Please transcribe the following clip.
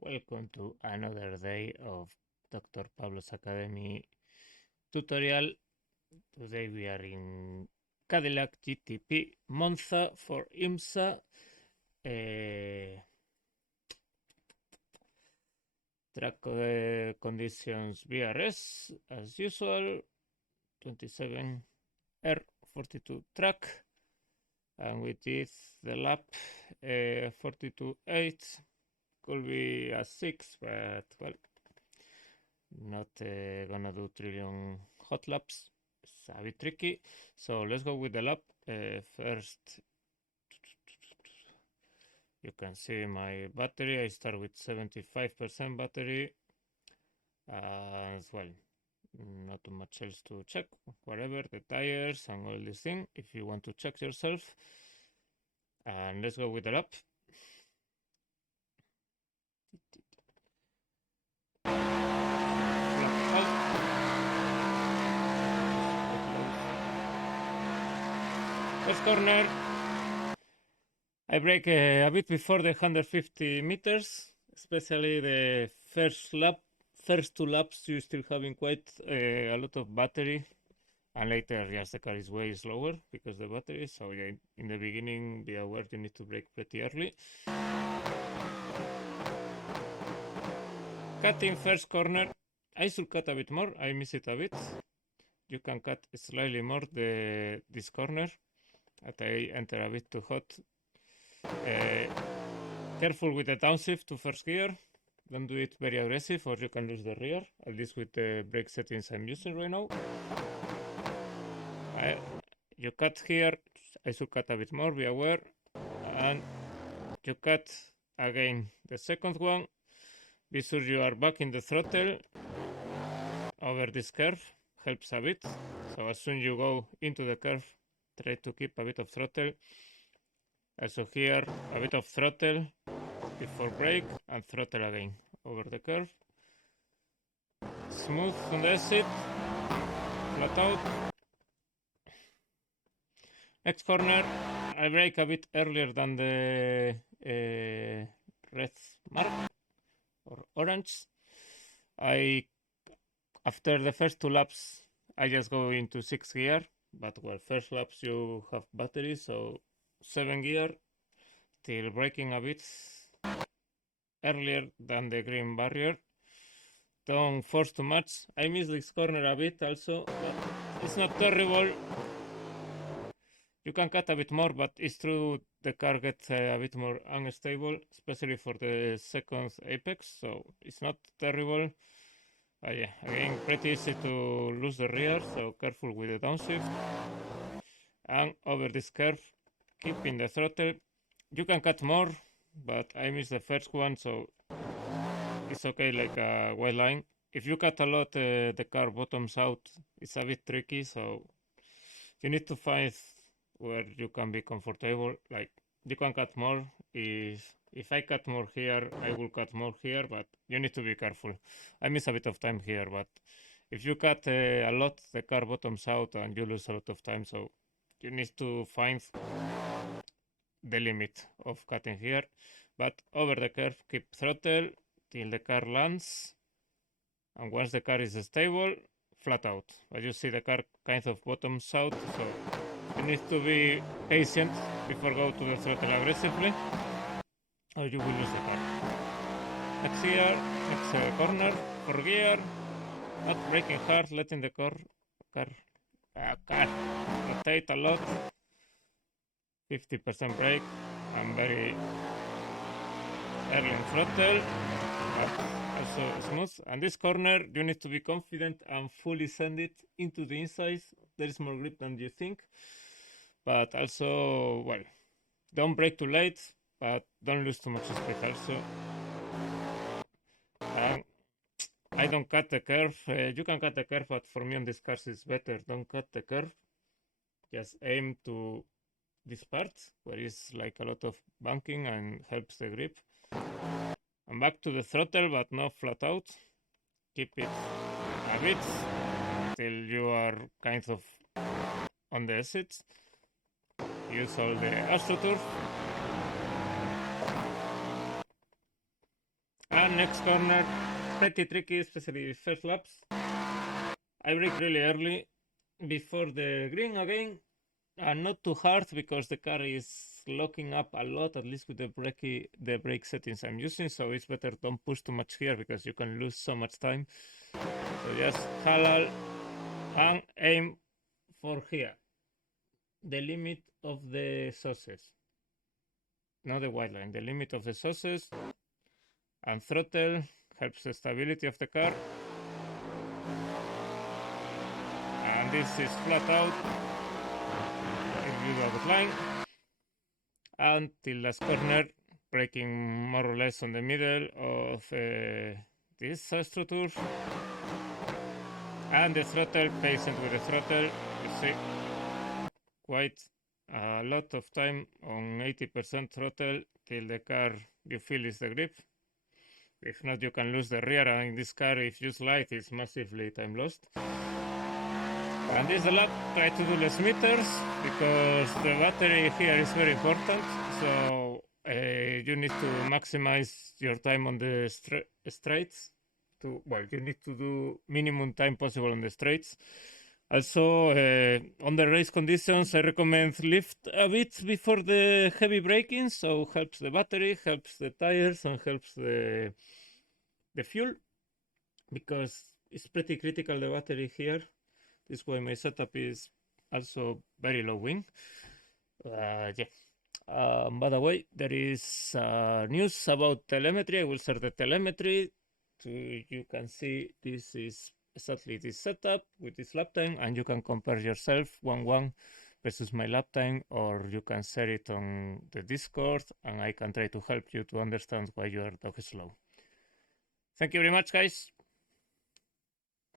Welcome to another day of Dr. Pablo's Academy tutorial. Today we are in Cadillac GTP Monza for IMSA. Track conditions BRS as usual, 27 R42 track, and we did the lap 42.8. Could be a 6, but well, not gonna do trillion hot laps. It's a bit tricky. So let's go with the lap. First, you can see my battery. I start with 75% battery. As well, not too much else to check. Whatever, the tires and all this thing, if you want to check yourself. And let's go with the lap. First corner, I brake a bit before the 150 meters, especially the first lap. First two laps, you still having quite a lot of battery, and later, yes, the car is way slower because the battery. So yeah, in the beginning, be aware you need to brake pretty early. Cutting first corner, I should cut a bit more. I miss it a bit. You can cut slightly more this corner. That I enter a bit too hot. Careful with the downshift to first gear. Don't do it very aggressive or you can lose the rear, at least with the brake settings I'm using right now. You cut here, I should cut a bit more, be aware. And you cut again the second one. Be sure you are back in the throttle over this curve, helps a bit. So as soon as you go into the curve, try to keep a bit of throttle. Also here, a bit of throttle before brake and throttle again over the curve. Smooth on the exit, flat out. Next corner, I brake a bit earlier than the red mark or orange. After the first two laps, I just go into 6th gear, but well, first laps you have battery, so 7th gear, till braking a bit earlier than the green barrier. Don't force too much. I missed this corner a bit also, but it's not terrible. You can cut a bit more, but it's true the car gets a bit more unstable, especially for the second apex, so it's not terrible. Yeah, again, pretty easy to lose the rear, so careful with the downshift. And over this curve, keeping the throttle. You can cut more, but I missed the first one, so it's okay, like a white line. If you cut a lot, the car bottoms out. It's a bit tricky, so you need to find where you can be comfortable. Like you can cut more. If I cut more here, I will cut more here, but you need to be careful. I miss a bit of time here, but if you cut a lot, the car bottoms out and you lose a lot of time. So you need to find the limit of cutting here. But over the curve, keep throttle till the car lands. And once the car is stable, flat out. But you see the car kind of bottoms out, so you need to be patient before go to the throttle aggressively, or you will lose the car. Next gear, next corner, 4th gear, not braking hard, letting the car rotate a lot. 50% brake and very early in throttle, but also smooth. And this corner, you need to be confident and fully send it into the inside. There is more grip than you think, but also, well, don't brake too late, but don't lose too much speed also. And I don't cut the curve. You can cut the curve, but for me on this cars it's better. Don't cut the curve. Just aim to this part where it's like a lot of banking and helps the grip. And back to the throttle, but not flat out. Keep it a bit till you are kind of on the exit. Use all the AstroTurf. And And next corner, pretty tricky, especially first laps. I brake really early before the green again, and not too hard because the car is locking up a lot, at least with the brake settings I'm using. So it's better don't push too much here because you can lose so much time. So just halal and aim for here, the limit of the sauces, not the white line, the limit of the sauces, and throttle helps the stability of the car. And this is flat out if you do a good line until last corner, braking more or less on the middle of this structure, and the throttle, patient with the throttle, you see quite a lot of time on 80% throttle till the car you feel is the grip. If not, you can lose the rear, and in this car, if you slide, it's massively time lost. And this lap, try to do less meters because the battery here is very important. So you need to maximize your time on the straights. You need to do minimum time possible on the straights. Also, on the race conditions, I recommend lift a bit before the heavy braking, so helps the battery, helps the tires, and helps the fuel, because it's pretty critical, the battery here. This way my setup is also very low wing. By the way, there is news about telemetry. I will start the telemetry. You can see this is exactly this setup with this lap time, and you can compare yourself 1-1 versus my lap time, or you can share it on the Discord, and I can try to help you to understand why you are dog slow. Thank you very much, guys.